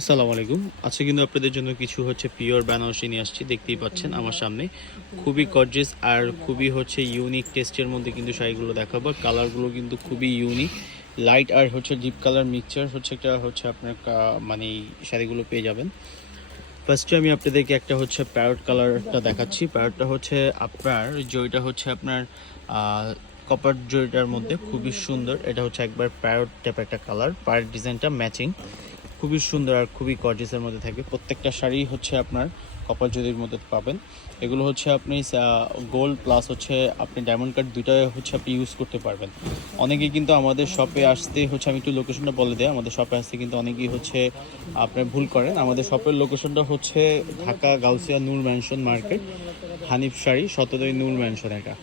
আসসালামু আলাইকুম। আজকে কিন্তু আপনাদের জন্য কিছু হচ্ছে পিওর বেনারসি নিয়ে আসছি, দেখতেই পাচ্ছেন আমার সামনে। খুবই গর্জেস আর খুবই হচ্ছে ইউনিক টেস্টের মধ্যে কিন্তু শাড়িগুলো দেখাবো। কালারগুলো কিন্তু খুবই ইউনিক লাইট আর হচ্ছে ডিপ কালার মিক্সচার হচ্ছে একটা হচ্ছে আপনার মানে শাড়িগুলো পেয়ে যাবেন। ফার্স্টে আমি আপনাদেরকে একটা হচ্ছে প্যারট কালারটা দেখাচ্ছি। প্যারটটা হচ্ছে আপনার জয়টা হচ্ছে আপনার কপার জয়টার মধ্যে, খুবই সুন্দর। এটা হচ্ছে একবার প্যারট টাইপ একটা কালার প্যারট ডিজাইনটা ম্যাচিং খুবই সুন্দর আর খুবই গর্জিয়াসের মধ্যে থাকবে। প্রত্যেকটা শাড়ি হচ্ছে আপনার কপার জরির মধ্যে পাবেন। এগুলো হচ্ছে আপনি গোল্ড প্লাস হচ্ছে আপনি ডায়মন্ড কার্ড দুইটা হচ্ছে আপনি ইউজ করতে পারবেন। অনেকেই কিন্তু আমাদের শপে আসতে হচ্ছে, আমি একটু লোকেশনটা বলে দিই, আমাদের শপে আসতে কিন্তু অনেকেই হচ্ছে আপনার ভুল করেন। আমাদের শপের লোকেশনটা হচ্ছে ঢাকা গাউসিয়া নূর ম্যানশন মার্কেট হানিফ শাড়ি শতদয় নূর ম্যানশন এটা।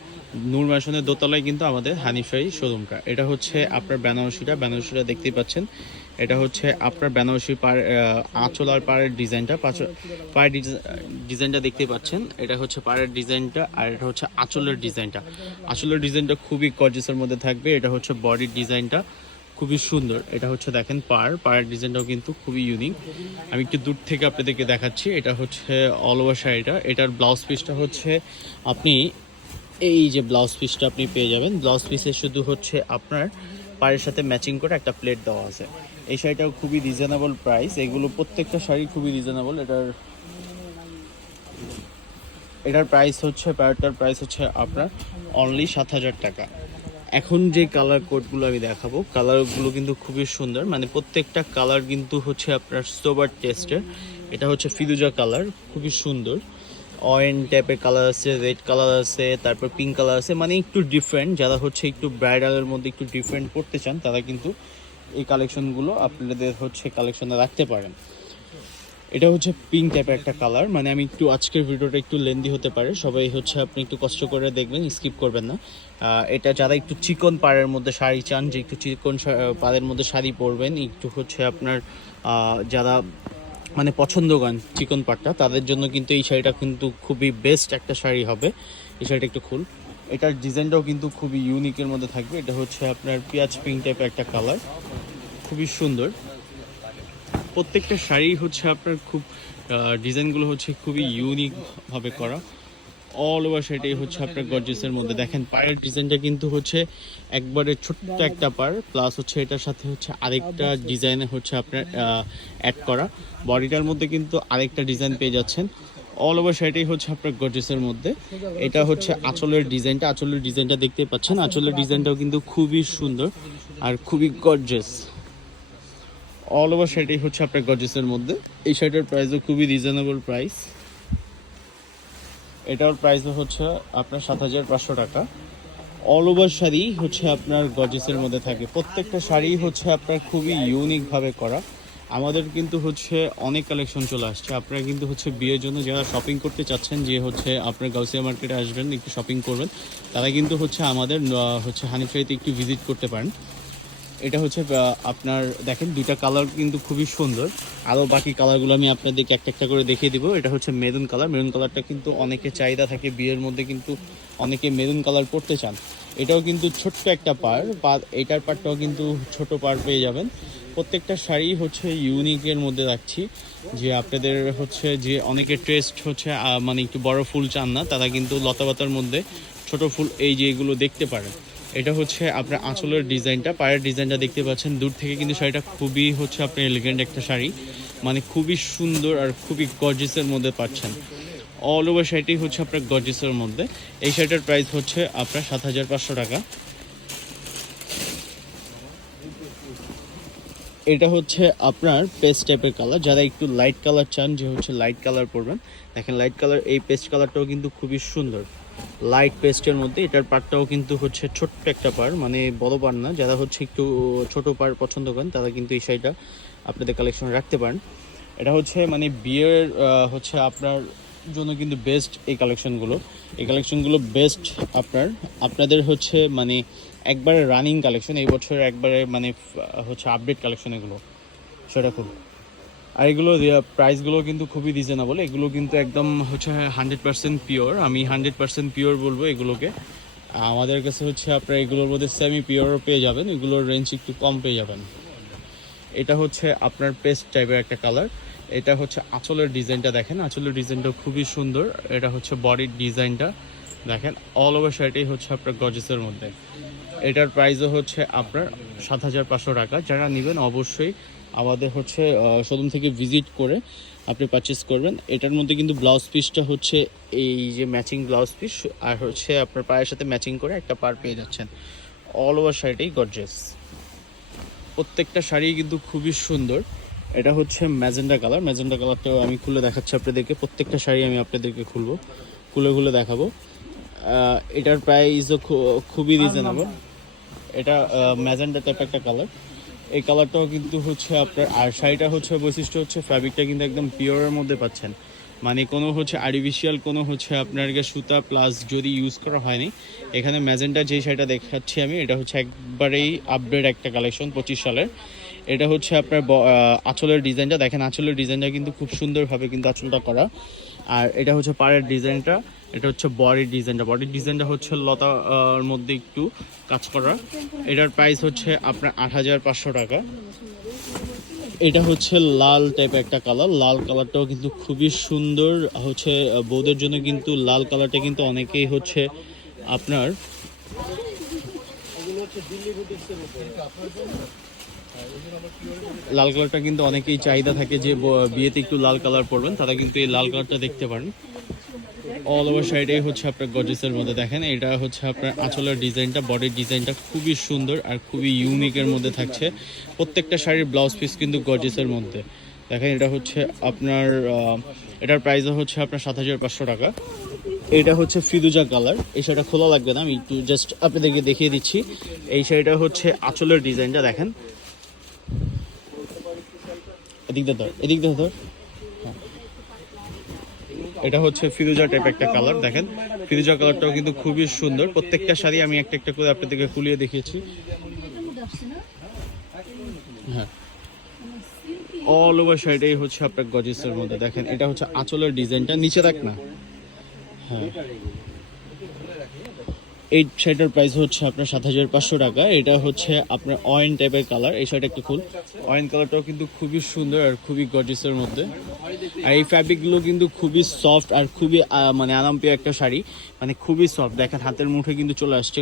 নূর ম্যানশনের দোতলায় কিন্তু আমাদের হানিফ শাড়ি শোরুমটা এটা হচ্ছে আপনার বেনারসিটা। বেনারসিটা দেখতেই পাচ্ছেন। এটা হচ্ছে আপনার বেনারসি পার আঁচল আর পাড়ের ডিজাইনটা। পায়ের ডিজাইনটা দেখতে পাচ্ছেন। এটা হচ্ছে পাড়ের ডিজাইনটা আর এটা হচ্ছে আঁচলের ডিজাইনটা। আঁচলের ডিজাইনটা খুবই গর্জিয়াসের মধ্যে থাকবে। এটা হচ্ছে বডির ডিজাইনটা। খুবই সুন্দর। এটা হচ্ছে দেখেন পার পায়ের ডিজাইনটাও কিন্তু খুবই ইউনিক আমি একটু দূর থেকে আপনাদেরকে দেখাচ্ছি। এটা হচ্ছে অল ওভার শাড়িটা। এটার ব্লাউজ পিসটা হচ্ছে আপনি এই যে ব্লাউজ পিসটা আপনি পেয়ে যাবেন। ব্লাউজ পিসে শুধু হচ্ছে আপনার পায়ের সাথে ম্যাচিং করে একটা প্লেট দেওয়া আছে। এই শাড়িটাও খুবই রিজনেবল প্রাইস এগুলো প্রত্যেকটা শাড়ি খুবই রিজনেবল এটার এটার প্রাইস হচ্ছে, প্যারটার প্রাইস হচ্ছে আপনার অনলি সাত হাজার টাকা। এখন যে কালার কোডগুলো আমি দেখাবো কালারগুলো কিন্তু খুবই সুন্দর। মানে প্রত্যেকটা কালার কিন্তু হচ্ছে আপনার সোবার টেস্টের এটা হচ্ছে ফিদুজা কালার খুবই সুন্দর। অয়েন টাইপের কালার আছে রেড কালার আছে, তারপর পিঙ্ক কালার আছে মানে একটু ডিফারেন্ট যারা হচ্ছে একটু ব্রাইডালের মধ্যে একটু ডিফারেন্ট করতে চান, তারা কিন্তু এই কালেকশনগুলো আপনাদের হচ্ছে কালেকশনে রাখতে পারেন। এটা হচ্ছে পিঙ্ক টাইপের একটা কালার মানে আমি একটু আজকের ভিডিওটা একটু লেন্দি হতে পারে। সবাই হচ্ছে আপনি একটু কষ্ট করে দেখবেন স্কিপ করবেন না। এটা যারা একটু চিকন পাড়ের মধ্যে শাড়ি চান, যে একটু চিকন পাড়ের মধ্যে শাড়ি পরবেন, একটু হচ্ছে আপনার যারা মানে পছন্দ করেন চিকন পাটটা, তাদের জন্য কিন্তু এই শাড়িটা কিন্তু খুবই বেস্ট একটা শাড়ি হবে। এই শাড়িটা একটু খুল। এটার ডিজাইনটাও কিন্তু খুবই ইউনিকের মধ্যে থাকবে। এটা হচ্ছে আপনার পেঁয়াজ পিঙ্ক টাইপের একটা কালার খুবই সুন্দর। প্রত্যেকটা শাড়ি হচ্ছে আপনার খুব ডিজাইনগুলো হচ্ছে খুবই ইউনিকভাবে করা। অল ওভার সেটাই হচ্ছে আপনার গর্জেসের মধ্যে। দেখেন, পায়ের ডিজাইনটা কিন্তু হচ্ছে একবারে ছোট্ট একটা পার প্লাস হচ্ছে এটার সাথে হচ্ছে আরেকটা ডিজাইনে হচ্ছে আপনার অ্যাড করা। বডিটার মধ্যে কিন্তু আরেকটা ডিজাইন পেয়ে যাচ্ছেন। অল ওভার সেটাই হচ্ছে আপনার গর্জেসের মধ্যে। এটা হচ্ছে আঁচলের ডিজাইনটা। আঁচলের ডিজাইনটা দেখতে পাচ্ছেন। আঁচলের ডিজাইনটাও কিন্তু খুবই সুন্দর আর খুবই গর্জেস অল ওভার শাড়িটাই হচ্ছে আপনার গর্জেসের মধ্যে। এই শাড়িটার প্রাইসও খুবই রিজনেবল প্রাইস এটার প্রাইস হচ্ছে আপনার সাত হাজার পাঁচশো টাকা। অল ওভার শাড়ি হচ্ছে আপনার গজেসের মধ্যে থাকে। প্রত্যেকটা শাড়ি হচ্ছে আপনার খুবই ইউনিকভাবে করা। আমাদের কিন্তু হচ্ছে অনেক কালেকশন চলে আসছে। আপনারা কিন্তু হচ্ছে বিয়ের জন্য যারা শপিং করতে চাচ্ছেন, যে হচ্ছে আপনার গাউসিয়া মার্কেটে আসবেন, একটু শপিং করবেন, তারা কিন্তু হচ্ছে আমাদের হচ্ছে হানিফ একটু ভিজিট করতে পারেন। এটা হচ্ছে আপনার, দেখেন, দুইটা কালার কিন্তু খুবই সুন্দর। আরও বাকি কালারগুলো আমি আপনাদেরকে একটা একটা করে দেখিয়ে দিব। এটা হচ্ছে মেরুন কালার মেরুন কালারটা কিন্তু অনেকে চাহিদা থাকে, বিয়ের মধ্যে কিন্তু অনেকে মেরুন কালার পরতে চান। এটাও কিন্তু ছোট্ট একটা পার বা এটার পারটাও কিন্তু ছোট পার পেয়ে যাবেন। প্রত্যেকটা শাড়ি হচ্ছে ইউনিকের মধ্যে রাখছি। যে আপনাদের হচ্ছে, যে অনেকে টেস্ট হচ্ছে মানে একটু বড় ফুল চান না, তারা কিন্তু লতাপাতার মধ্যে ছোট ফুল এই যে এগুলো দেখতে পারেন। এটা হচ্ছে আপনার আঁচলের ডিজাইনটা। পায়ের ডিজাইনটা দেখতে পাচ্ছেন। দূর থেকে কিন্তু শাড়িটা খুবই হচ্ছে আপনার এলিগেন্ট একটা শাড়ি। মানে খুবই সুন্দর আর খুবই গর্জিসের মধ্যে পাচ্ছেন। অল ওভার শাড়িটি হচ্ছে আপনার গর্জিসের মধ্যে। এই শাড়িটার প্রাইস হচ্ছে আপনার সাত হাজার পাঁচশো টাকা। এটা হচ্ছে আপনার পেস্ট টাইপের কালার যারা একটু লাইট কালার চান, যে হচ্ছে লাইট কালার পরবেন, দেখেন লাইট কালার এই পেস্ট কালারটাও কিন্তু খুবই সুন্দর। লাইট পেস্টের মধ্যে, এটার পারটাও কিন্তু হচ্ছে ছোট্ট একটা পার মানে বড় পার না, যারা হচ্ছে একটু ছোট পার পছন্দ করেন, তারা কিন্তু এই শাড়িটা আপনাদের কালেকশনে রাখতে পারেন। এটা হচ্ছে মানে বিয়ের হচ্ছে আপনার জন্য কিন্তু বেস্ট এই কালেকশনগুলো এই কালেকশনগুলো বেস্ট আপনার। আপনাদের হচ্ছে মানে একবারে রানিং কালেকশন এই বছর একবারে মানে হচ্ছে আপডেট কালেকশন এগুলো। সেটা খুব। আর এগুলো প্রাইসগুলো কিন্তু খুবই রিজনেবল এগুলো কিন্তু একদম হচ্ছে হান্ড্রেড পার্সেন্ট পিওর আমি হান্ড্রেড পার্সেন্ট পিওর বলব এগুলোকে। আমাদের কাছে হচ্ছে আপনার এগুলোর মধ্যে সেমি পিওরও পেয়ে যাবেন। এগুলোর রেঞ্জ একটু কম পেয়ে যাবেন। এটা হচ্ছে আপনার পেস্ট টাইপের একটা কালার এটা হচ্ছে আঁচলের ডিজাইনটা দেখেন। আঁচলের ডিজাইনটা খুবই সুন্দর। এটা হচ্ছে বডির ডিজাইনটা দেখেন। অল ওভার শার্টেই হচ্ছে আপনার গজেসের মধ্যে। এটার প্রাইসও হচ্ছে আপনার সাত হাজার পাঁচশো টাকা। যারা নেবেন অবশ্যই আমাদের হচ্ছে শোরুম থেকে ভিজিট করে আপনি পারচেস করবেন। এটার মধ্যে কিন্তু ব্লাউজ পিসটা হচ্ছে এই যে ম্যাচিং ব্লাউজ পিস আর হচ্ছে আপনার পায়ের সাথে ম্যাচিং করে একটা পার পেয়ে যাচ্ছেন। অল ওভার শাড়িটাই গর্জেস প্রত্যেকটা শাড়ি কিন্তু খুবই সুন্দর। এটা হচ্ছে ম্যাজেন্ডা কালার। ম্যাজেন্ডা কালারটাও আমি খুলে দেখাচ্ছি আপনাদেরকে। প্রত্যেকটা শাড়ি আমি আপনাদেরকে খুলবো খুলে খুলে দেখাবো। এটার প্রাইসও খুবই রিজনেবল এটা ম্যাজেন্ডা টাইপ একটা কালার। এই কালারটাও কিন্তু হচ্ছে আপনার, আর শাড়িটা হচ্ছে বৈশিষ্ট্য হচ্ছে ফ্যাব্রিকটা কিন্তু একদম পিওরের মধ্যে পাচ্ছেন। মানে কোনো হচ্ছে আর্টিফিশিয়াল কোনো হচ্ছে আপনার সুতা প্লাস যদি ইউজ করা হয়নি, এখানে ম্যাজেন্টা যেই শাড়িটা দেখাচ্ছি আমি, এটা হচ্ছে একবারেই আপডেট একটা কালেকশন পঁচিশ সালের। এটা হচ্ছে আপনার আঁচলের ডিজাইনটা। দেখেন আঁচলের ডিজাইনটা কিন্তু খুব সুন্দরভাবে কিন্তু আঁচলটা করা। আর এটা হচ্ছে পাড়ের ডিজাইনটা। এটা হচ্ছে বডি ডিজাইনটা বডির ডিজাইনটা হচ্ছে লতা আহ, এর মধ্যে একটু কাজ করা। এটার প্রাইস হচ্ছে আপনার আট হাজার পাঁচশো টাকা। এটা হচ্ছে লাল টাইপের একটা কালার লাল কালারটাও কিন্তু খুবই সুন্দর। হচ্ছে আহ, বউদের জন্য কিন্তু লাল কালারটা কিন্তু অনেকেই হচ্ছে আপনার লাল কালারটা কিন্তু অনেকেই চাহিদা থাকে যে বিয়েতে একটু লাল কালার পরবেন তারা কিন্তু এই লাল কালারটা দেখতে পারেন। অল ওভার সাইডে হচ্ছে আপনার গজেসের মধ্যে দেখেন। এটা হচ্ছে আপনার আঁচলের ডিজাইনটা বডির ডিজাইনটা খুবই সুন্দর আর খুবই ইউনিকের মধ্যে থাকছে। প্রত্যেকটা শাড়ির ব্লাউজ পিস কিন্তু গজেসের মধ্যে। দেখেন এটা হচ্ছে আপনার এটার প্রাইসও হচ্ছে আপনার সাত হাজার পাঁচশো টাকা। এটা হচ্ছে ফিদুজা কালার। এই শাড়িটা খোলা লাগবে না, আমি একটু জাস্ট আপনাদেরকে দেখিয়ে দিচ্ছি। এই শাড়িটা হচ্ছে আঁচলের ডিজাইনটা, দেখেন। এদিক দিয়ে ধর, এদিক দিয়ে ধর। এটা হচ্ছে ফিরোজা টাইপ একটা কালার দেখেন। ফিরোজা কালারটাও কিন্তু খুবই সুন্দর। প্রত্যেকটা শাড়ি আমি একটা একটা করে আপনাদেরকে খুলিয়ে দেখিয়েছি। হ্যাঁ। অল ওভার শাড়িটাই হচ্ছে আপনার গজেসের মধ্যে। দেখেন, এটা হচ্ছে আঁচলের ডিজাইনটা নিচে রাখ না। হ্যাঁ। এই শার্টের প্রাইস হচ্ছে আপনার সাত হাজার পাঁচশো টাকা। এটা হচ্ছে আপনার অয়েন টাইপের কালার এই শার্ট একটু ফুল অয়েন কালারটাও কিন্তু খুবই সুন্দর আর খুবই গর্জিসের মধ্যে। আর এই ফ্যাব্রিকগুলো কিন্তু খুবই সফট আর খুবই মানে আরামপ্রিয় একটা শাড়ি। মানে খুবই সফট দেখেন হাতের মুঠে কিন্তু চলে আসছে।